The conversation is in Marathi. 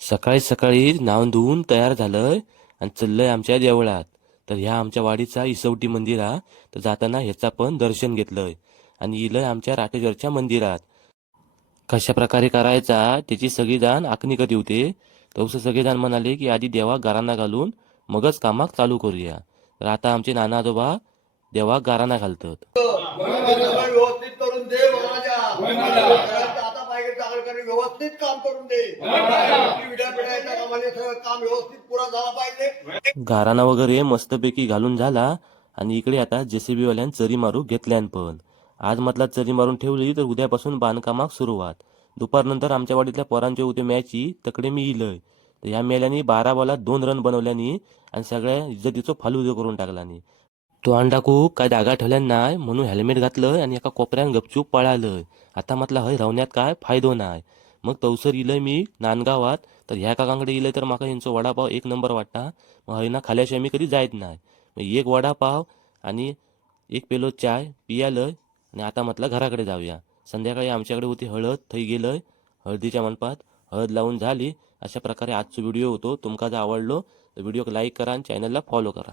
सकाळी सकाळी नाव धुवून तयार झालंय आणि चाललंय आमच्या देवळात. तर ह्या आमच्या वाडीचा इसवटी मंदिर हा. तर जाताना ह्याचा पण दर्शन घेतलंय आणि इलंय आमच्या राटेश्वरच्या मंदिरात. कशा प्रकारे करायचा त्याची सगळीजण आखणी कधी होते. तसं सगळेजण म्हणाले की आधी देवाक गाराणा घालून मगच कामाक चालू करूया. तर आता आमचे नाना आजोबा देवाक गाराणा घालतात. सगळं व्यवस्थित करून दे महाराजा. घरात आता पाहिजे चांगलं करून व्यवस्थित काम करून दे. विड्यापिड्याच्या कामाने सगळं काम व्यवस्थित पुरा झाला पाहिजे. गाराणा वगैरे मस्तपैकी घालून झाला आणि इकडे आता JCB वाल्यान चरी मारू घेतल्यान पण. आज म्हटला चरी मारून ठेवली तर उद्यापासून बांधकामाक सुरुवात. दुपारनंतर आमच्या वाडीतल्या पोरांच्या उद्या मॅची तकडे मी इलय. तर ह्या मेल्यानी 12 बॉलात 2 रन बनवल्यानी आणि सगळ्या इज्जतीचो फालुदो करून टाकलानी. तो अंडाकू काय धागा ठेवल्यान नाही म्हणून हेल्मेट घातलंय आणि एका कोपऱ्यान गपचूप पळालंय. आता म्हटलं हय रावण्यात काय फायदो नाही. मग तवसर इलय मी नांदगावात. तर ह्या काकांकडे इलय तर माका यांचा वडापाव एक नंबर वाटता. मग हयना खाल्याशिवाय मी कधी जायत नाही. मग एक वडापाव आणि एक पेलो चाय पियालय आणि आता म्हटलं घराकडे जाऊया. संध्याकाळी आमच्याकडे होती हळद, थंय गेलंय हळदीच्या मंडपात. हळद लावून झाली. अशा प्रकारे आजचा व्हिडिओ होतो. तुमका जर आवडलो तर व्हिडिओ लाईक करा आणि चॅनलला फॉलो करा.